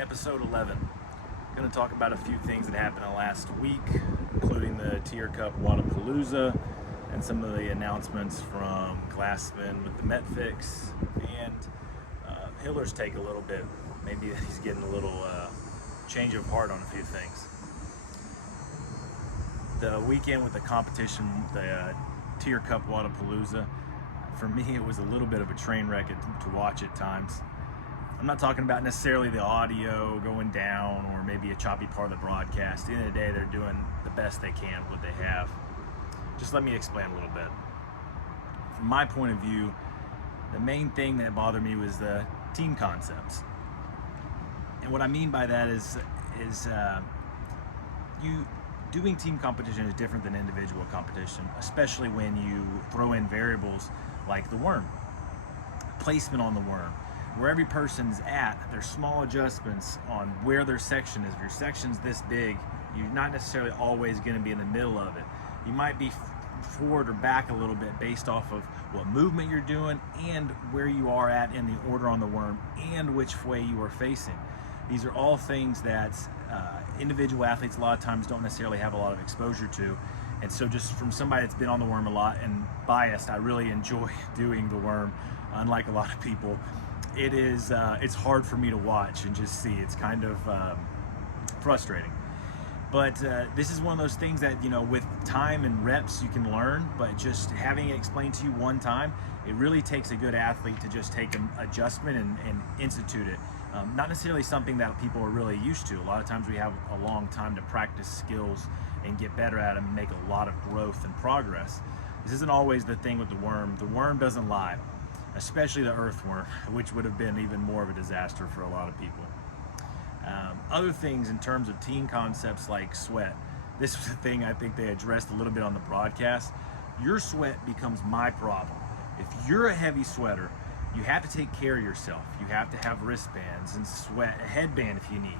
episode 11. I'm going to talk about a few things that happened in the last week, including the TYR Cup WZA and some of the announcements from Glassman with the Met fix, and Hiller's take a little bit. Maybe he's getting a little change of heart on a few things. The weekend with the competition, the TYR Cup WZA, for me it was a little bit of a train wreck to watch at times. I'm not talking about necessarily the audio going down or maybe a choppy part of the broadcast. At the end of the day, they're doing the best they can with what they have. Just let me explain a little bit. From my point of view, the main thing that bothered me was the team concepts. And what I mean by that is you doing team competition is different than individual competition, especially when you throw in variables like the worm, placement on the worm, where every person's at. There's small adjustments on where their section is. If your section's this big, you're not necessarily always going to be in the middle of it. You might be forward or back a little bit based off of what movement you're doing and where you are at in the order on the worm and which way you are facing. These are all things that individual athletes a lot of times don't necessarily have a lot of exposure to. And so just from somebody that's been on the worm a lot and biased, I really enjoy doing the worm, unlike a lot of people. It's hard for me to watch and just see. It's kind of frustrating. But this is one of those things that, with time and reps you can learn, but just having it explained to you one time, it really takes a good athlete to just take an adjustment and institute it. Not necessarily something that people are really used to. A lot of times we have a long time to practice skills and get better at them and make a lot of growth and progress. This isn't always the thing with the worm. The worm doesn't lie, especially the earthworm, which would have been even more of a disaster for a lot of people. Other things in terms of team concepts like sweat. This was a thing I think they addressed a little bit on the broadcast. Your sweat becomes my problem. If you're a heavy sweater, you have to take care of yourself. You have to have wristbands and a headband if you need.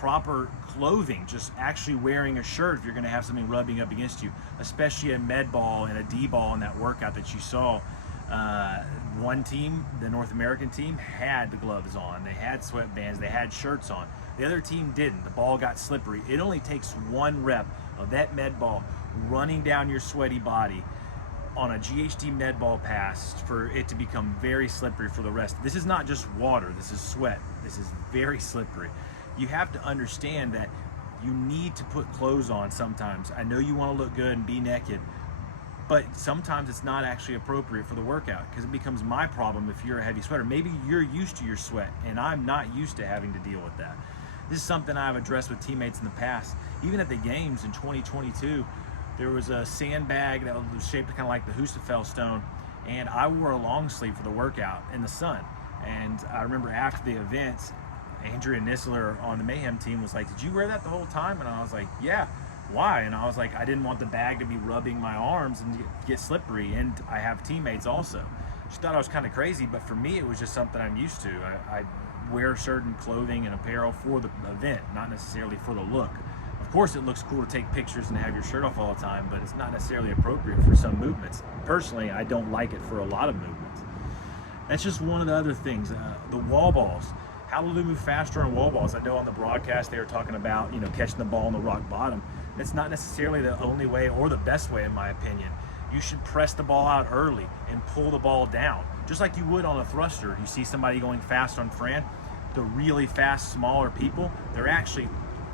Proper clothing, just actually wearing a shirt if you're going to have something rubbing up against you, especially a med ball and a D ball in that workout that you saw. One team, the North American team, had the gloves on, they had sweatbands, they had shirts on. The other team didn't. The ball got slippery. It only takes one rep of that med ball running down your sweaty body on a GHD med ball pass for it to become very slippery for the rest. This is not just water, this is sweat. This is very slippery. You have to understand that you need to put clothes on sometimes. I know you want to look good and be naked, but sometimes it's not actually appropriate for the workout because it becomes my problem if you're a heavy sweater. Maybe you're used to your sweat and I'm not used to having to deal with that. This is something I've addressed with teammates in the past. Even at the games in 2022, there was a sandbag that was shaped kind of like the Husafell stone, and I wore a long sleeve for the workout in the sun. And I remember after the event, Andrea Nisler on the Mayhem team was like, "Did you wear that the whole time?" And I was like, "Yeah." Why? And I was like, I didn't want the bag to be rubbing my arms and get slippery, and I have teammates also. She thought I was kind of crazy, but for me it was just something I'm used to. I wear certain clothing and apparel for the event, not necessarily for the look. Of course it looks cool to take pictures and have your shirt off all the time, but it's not necessarily appropriate for some movements. Personally, I don't like it for a lot of movements. That's just one of the other things. The wall balls. How do they move faster on wall balls? I know on the broadcast they were talking about, catching the ball on the rock bottom. That's not necessarily the only way or the best way, in my opinion. You should press the ball out early and pull the ball down, just like you would on a thruster. You see somebody going fast on Fran, the really fast, smaller people, they're actually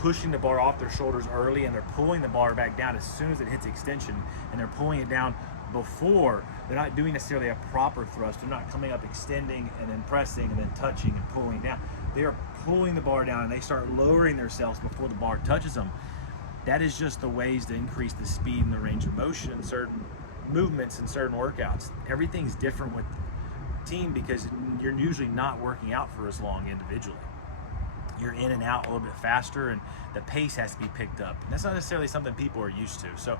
pushing the bar off their shoulders early and they're pulling the bar back down as soon as it hits extension, and they're pulling it down before. They're not doing necessarily a proper thrust. They're not coming up extending and then pressing and then touching and pulling down. They are pulling the bar down and they start lowering themselves before the bar touches them. That is just the ways to increase the speed and the range of motion in certain movements and certain workouts. Everything's different with team because you're usually not working out for as long individually. You're in and out a little bit faster and the pace has to be picked up. And that's not necessarily something people are used to. So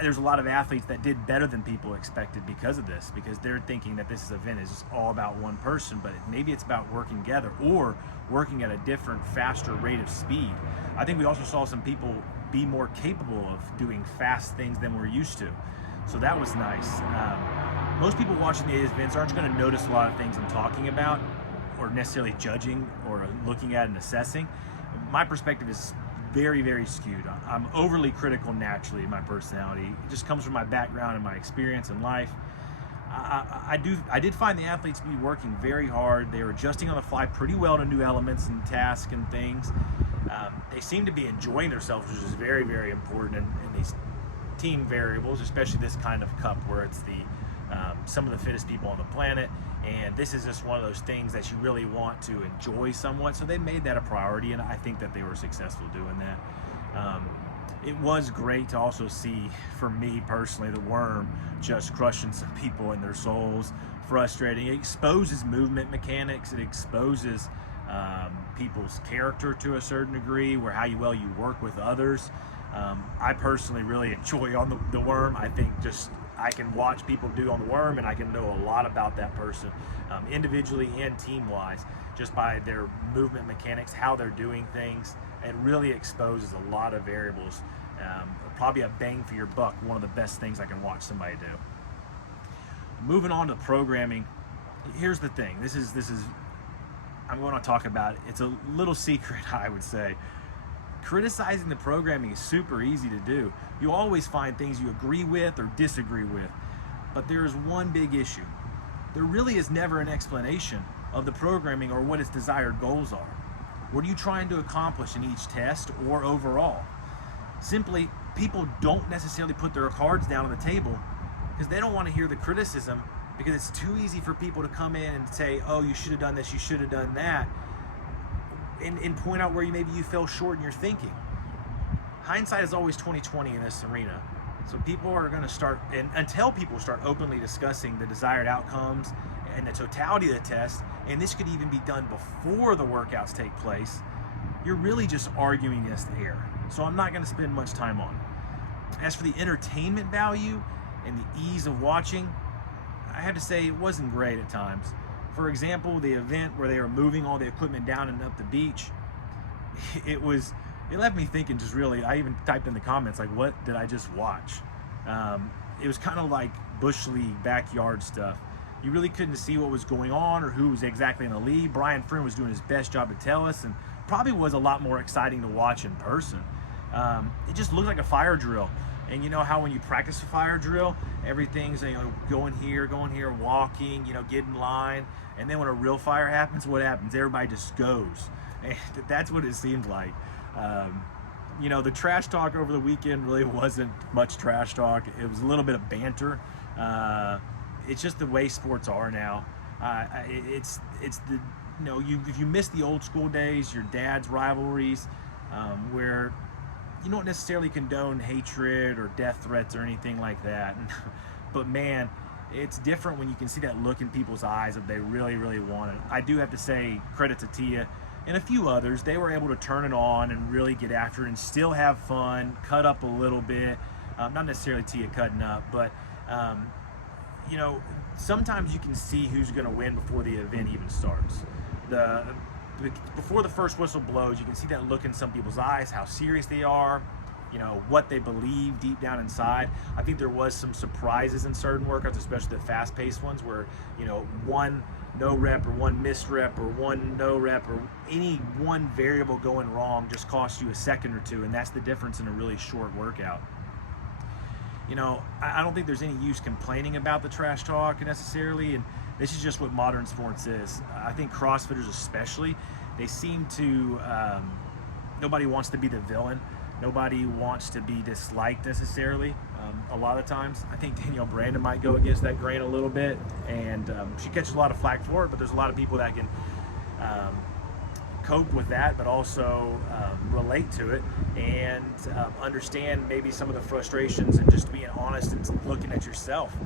there's a lot of athletes that did better than people expected because of this, because they're thinking that this event is just all about one person, but maybe it's about working together or working at a different, faster rate of speed. I think we also saw some people be more capable of doing fast things than we're used to. So that was nice. Most people watching the events aren't going to notice a lot of things I'm talking about. or necessarily judging or looking at and assessing. My perspective is very, very skewed. I'm overly critical naturally in my personality. It just comes from my background and my experience in life. I did find the athletes to be working very hard. They were adjusting on the fly pretty well to new elements and tasks and things. They seem to be enjoying themselves, which is very, very important in these team variables, especially this kind of cup where it's some of the fittest people on the planet. And this is just one of those things that you really want to enjoy somewhat. So they made that a priority, and I think that they were successful doing that. It was great to also see, for me personally, the worm just crushing some people in their souls. Frustrating. It exposes movement mechanics. It exposes people's character to a certain degree, where how well you work with others. I personally really enjoy on the worm. I think just I can watch people do on the worm, and I can know a lot about that person, individually and team-wise, just by their movement mechanics, how they're doing things. It really exposes a lot of variables. Probably a bang for your buck, one of the best things I can watch somebody do. Moving on to programming, here's the thing. This is I'm going to talk about it. It's a little secret, I would say. Criticizing the programming is super easy to do. You always find things you agree with or disagree with, but there is one big issue. There really is never an explanation of the programming or what its desired goals are. What are you trying to accomplish in each test or overall? Simply, people don't necessarily put their cards down on the table because they don't want to hear the criticism, because it's too easy for people to come in and say, oh, you should have done this, you should have done that, and point out where maybe you fell short in your thinking. Hindsight is always 20/20 in this arena. So people are going to start, and until people start openly discussing the desired outcomes and the totality of the test, and this could even be done before the workouts take place, you're really just arguing against the air. So I'm not going to spend much time on it. As for the entertainment value and the ease of watching, I have to say it wasn't great at times. For example, the event where they were moving all the equipment down and up the beach, it left me thinking, just really, I even typed in the comments, like, what did I just watch? It was kind of like Bush League backyard stuff. You really couldn't see what was going on or who was exactly in the lead. Brian Friend was doing his best job to tell us, and probably was a lot more exciting to watch in person. It just looked like a fire drill. And you know how when you practice a fire drill, everything's, going here, walking, get in line. And then when a real fire happens, what happens? Everybody just goes. And that's what it seemed like. The trash talk over the weekend really wasn't much trash talk. It was a little bit of banter. It's just the way sports are now. It's the, if you miss the old school days, your dad's rivalries, where you don't necessarily condone hatred or death threats or anything like that. But man, it's different when you can see that look in people's eyes if they really, really want it. I do have to say credit to Tia and a few others. They were able to turn it on and really get after it and still have fun, cut up a little bit. Not necessarily Tia cutting up, but sometimes you can see who's going to win before the event even starts. Before the first whistle blows, you can see that look in some people's eyes, how serious they are, what they believe deep down inside. I think there was some surprises in certain workouts, especially the fast-paced ones, where one no rep or one missed rep or one no rep or any one variable going wrong just costs you a second or two, and that's the difference in a really short workout. I don't think there's any use complaining about the trash talk necessarily, and this is just what modern sports is. I think CrossFitters especially, they seem to, nobody wants to be the villain. Nobody wants to be disliked necessarily. A lot of times, I think Danielle Brandon might go against that grain a little bit, and she catches a lot of flack for it, but there's a lot of people that can cope with that, but also relate to it and understand maybe some of the frustrations, and just being honest and looking at yourself.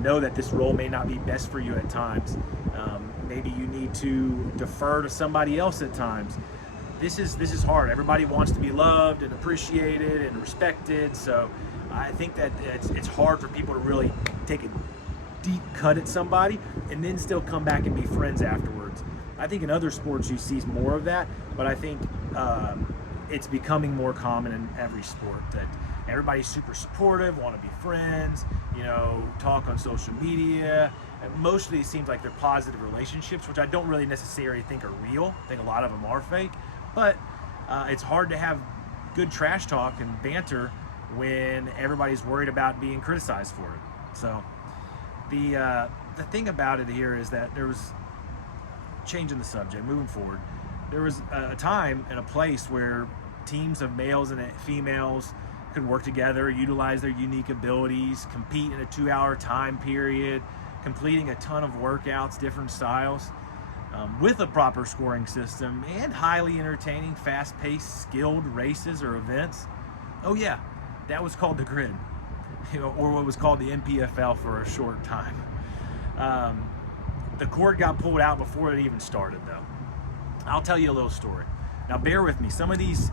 Know that this role may not be best for you at times. Maybe you need to defer to somebody else at times. This is hard. Everybody wants to be loved and appreciated and respected, so I think that it's hard for people to really take a deep cut at somebody and then still come back and be friends afterwards. I think in other sports you see more of that, but I think it's becoming more common in every sport that everybody's super supportive, want to be friends, talk on social media, And mostly it seems like they're positive relationships, which I don't really necessarily think are real. I think a lot of them are fake. But it's hard to have good trash talk and banter when everybody's worried about being criticized for it. So the thing about it here is that there was, changing the subject, moving forward, there was a time and a place where teams of males and females could work together, utilize their unique abilities, compete in a 2-hour time period, completing a ton of workouts, different styles, with a proper scoring system and highly entertaining, fast-paced, skilled races or events. Oh yeah, that was called the grid, or what was called the NPFL for a short time. The cord got pulled out before it even started, though. I'll tell you a little story. Now, bear with me. Some of these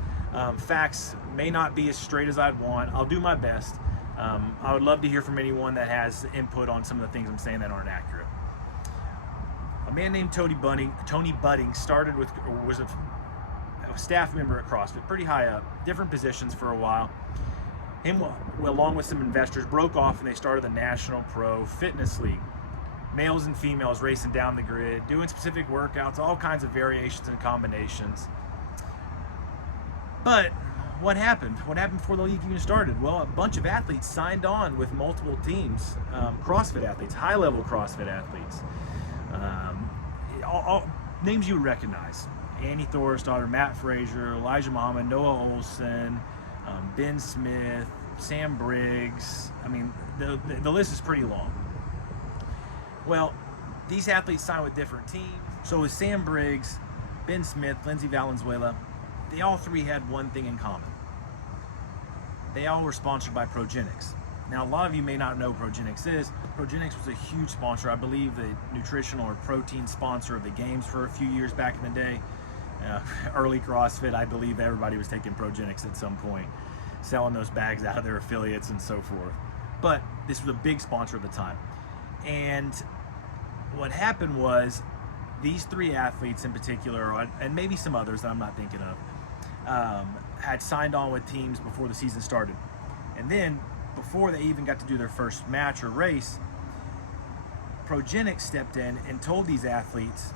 facts may not be as straight as I'd want. I'll do my best. I would love to hear from anyone that has input on some of the things I'm saying that aren't accurate. A man named Tony Budding was a staff member at CrossFit, pretty high up, different positions for a while. Him, along with some investors, broke off and they started the National Pro Fitness League. Males and females racing down the grid, doing specific workouts, all kinds of variations and combinations. But what happened? What happened before the league even started? Well, a bunch of athletes signed on with multiple teams, CrossFit athletes, high-level CrossFit athletes. All names you would recognize: Annie Thorisdottir, Matt Frazier, Elijah Muhammad, Noah Olson, Ben Smith, Sam Briggs. I mean, the list is pretty long. Well, these athletes signed with different teams. So with Sam Briggs, Ben Smith, Lindsay Valenzuela, they all three had one thing in common. They all were sponsored by Progenics. Now, a lot of you may not know what Progenics is. Progenics was a huge sponsor, I believe the nutritional or protein sponsor of the games for a few years back in the day. Early CrossFit, I believe everybody was taking Progenics at some point, selling those bags out of their affiliates and so forth. But this was a big sponsor at the time. And what happened was, these three athletes in particular, and maybe some others that I'm not thinking of, had signed on with teams before the season started. And then, before they even got to do their first match or race, Progenics stepped in and told these athletes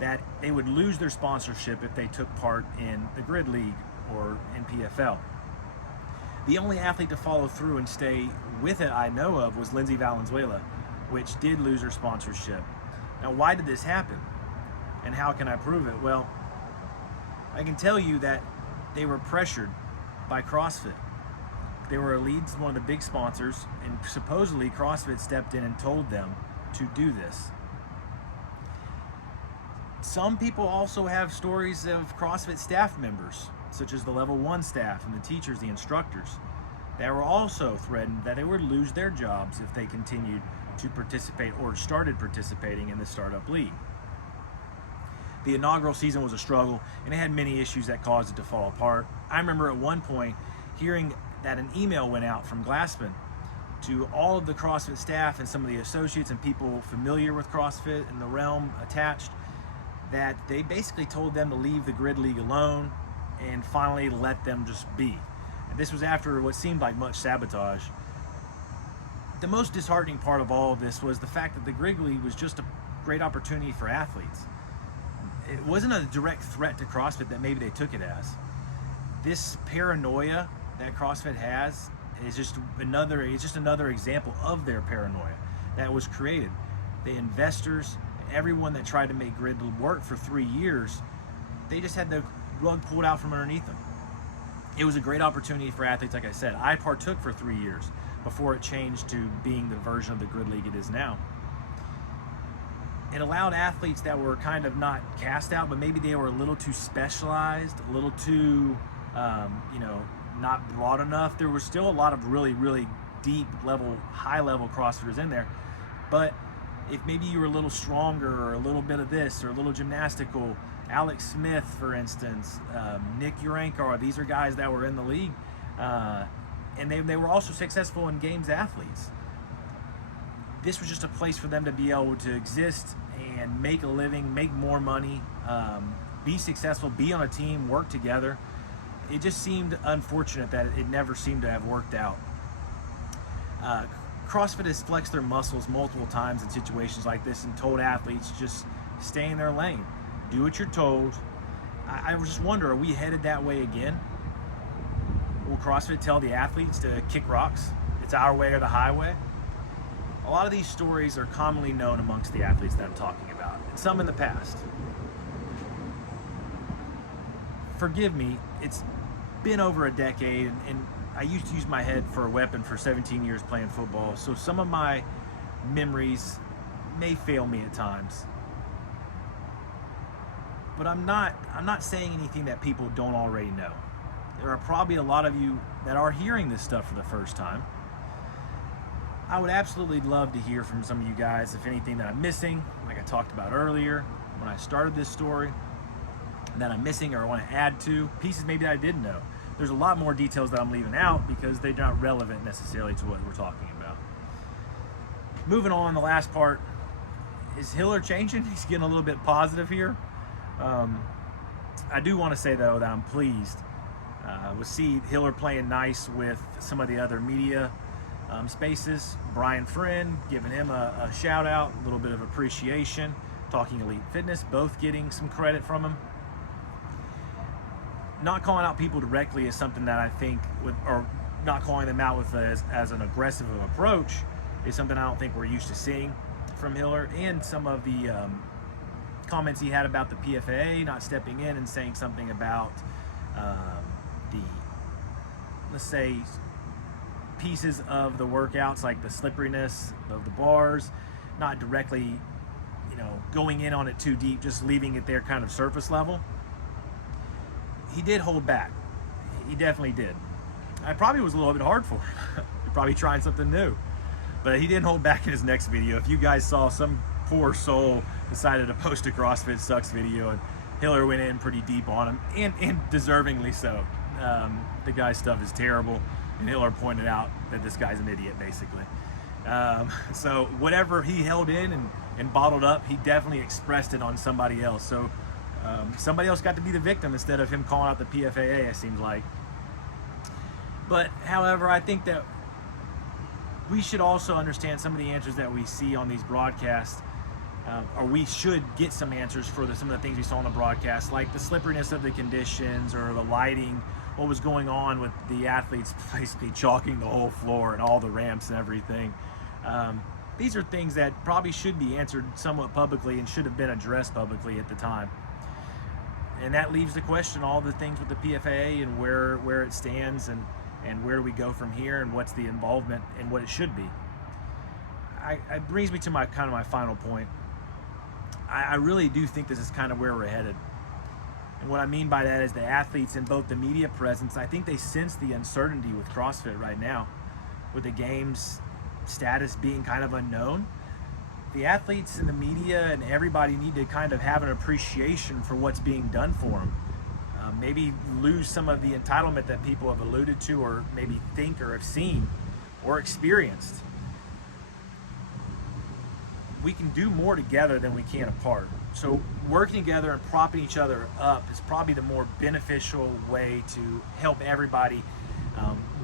that they would lose their sponsorship if they took part in the Grid League or NPFL. The only athlete to follow through and stay with it I know of was Lindsay Valenzuela, which did lose her sponsorship. Now, why did this happen? And how can I prove it? Well, I can tell you that they were pressured by CrossFit. They were one of the big sponsors, and supposedly CrossFit stepped in and told them to do this. Some people also have stories of CrossFit staff members, such as the level 1 staff and the teachers, the instructors, that were also threatened that they would lose their jobs if they continued to participate or started participating in the startup league. The inaugural season was a struggle, and it had many issues that caused it to fall apart. I remember at one point hearing that an email went out from Glassman to all of the CrossFit staff and some of the associates and people familiar with CrossFit and the realm attached, that they basically told them to leave the Grid League alone and finally let them just be. And this was after what seemed like much sabotage. The most disheartening part of all of this was the fact that the Grid League was just a great opportunity for athletes. It wasn't a direct threat to CrossFit that maybe they took it as. This paranoia that CrossFit has is just another example of their paranoia that was created. The investors, everyone that tried to make Grid work for 3 years, they just had the rug pulled out from underneath them. It was a great opportunity for athletes, like I said. I partook for 3 years before it changed to being the version of the Grid League it is now. It allowed athletes that were kind of not cast out, but maybe they were a little too specialized, a little too, not broad enough. There was still a lot of really, really deep level, high level CrossFitters in there. But if maybe you were a little stronger or a little bit of this or a little gymnastical, Alex Smith, for instance, Nick Urankar, these are guys that were in the league. And they were also successful in games athletes. This was just a place for them to be able to exist and make a living, make more money, be successful, be on a team, work together. It just seemed unfortunate that it never seemed to have worked out. CrossFit has flexed their muscles multiple times in situations like this and told athletes just stay in their lane, do what you're told. I just wonder, are we headed that way again? Will CrossFit tell the athletes to kick rocks? It's our way or the highway? A lot of these stories are commonly known amongst the athletes that I'm talking about, and some in the past. Forgive me, it's been over a decade, and I used to use my head for a weapon for 17 years playing football, so some of my memories may fail me at times. But I'm not saying anything that people don't already know. There are probably a lot of you that are hearing this stuff for the first time. I would absolutely love to hear from some of you guys if anything that I'm missing, like I talked about earlier when I started this story, that I'm missing or I want to add to, pieces maybe that I didn't know. There's a lot more details that I'm leaving out because they're not relevant necessarily to what we're talking about. Moving on, the last part, is Hiller changing? He's getting a little bit positive here. I do want to say though that I'm pleased. We'll see Hiller playing nice with some of the other media spaces. Brian Friend, giving him a shout out, a little bit of appreciation. Talking Elite Fitness, both getting some credit from him. Not calling out people directly is something that I think, or not calling them out with as an aggressive approach, is something I don't think we're used to seeing from Hiller. And some of the comments he had about the PFAA not stepping in and saying something about the, let's say, pieces of the workouts like the slipperiness of the bars, not directly, going in on it too deep, just leaving it there kind of surface level. He did hold back. He definitely did. I probably was a little bit hard for him. He's probably trying something new. But he didn't hold back in his next video. If you guys saw, some poor soul decided to post a CrossFit Sucks video, and Hiller went in pretty deep on him, and deservingly so. The guy's stuff is terrible, and Hiller pointed out that this guy's an idiot, basically. So whatever he held in and bottled up, he definitely expressed it on somebody else. So somebody else got to be the victim instead of him calling out the PFAA, it seems like. But however, I think that we should also understand some of the answers that we see on these broadcasts, or we should get some answers for some of the things we saw on the broadcast, like the slipperiness of the conditions or the lighting, what was going on with the athletes basically chalking the whole floor and all the ramps and everything. These are things that probably should be answered somewhat publicly and should have been addressed publicly at the time. And that leaves the question, all the things with the PFAA and where it stands and where do we go from here and what's the involvement and what it should be. It brings me to my final point. I really do think this is kind of where we're headed. And what I mean by that is the athletes in both the media presence, I think they sense the uncertainty with CrossFit right now, with the game's status being kind of unknown. The athletes and the media and everybody need to kind of have an appreciation for what's being done for them. Maybe lose some of the entitlement that people have alluded to, or maybe think or have seen or experienced. We can do more together than we can apart. So working together and propping each other up is probably the more beneficial way to help everybody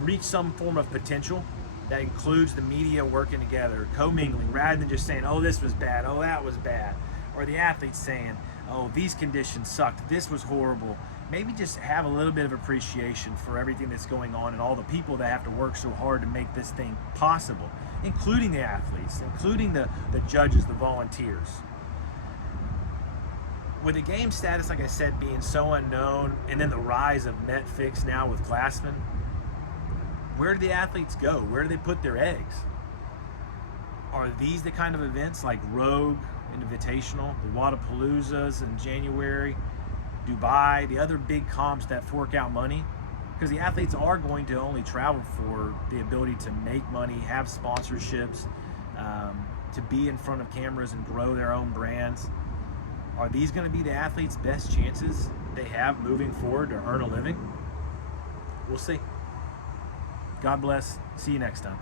reach some form of potential that includes the media working together, commingling, rather than just saying, oh, this was bad, oh, that was bad. Or the athletes saying, oh, these conditions sucked, this was horrible. Maybe just have a little bit of appreciation for everything that's going on and all the people that have to work so hard to make this thing possible, including the athletes, including the judges, the volunteers. With the game status, like I said, being so unknown, and then the rise of Netflix now with Glassman, where do the athletes go? Where do they put their eggs? Are these the kind of events like Rogue Invitational, the Wadapaloozas in January, Dubai, the other big comps that fork out money? Because the athletes are going to only travel for the ability to make money, have sponsorships, to be in front of cameras and grow their own brands. Are these going to be the athletes' best chances they have moving forward to earn a living? We'll see. God bless. See you next time.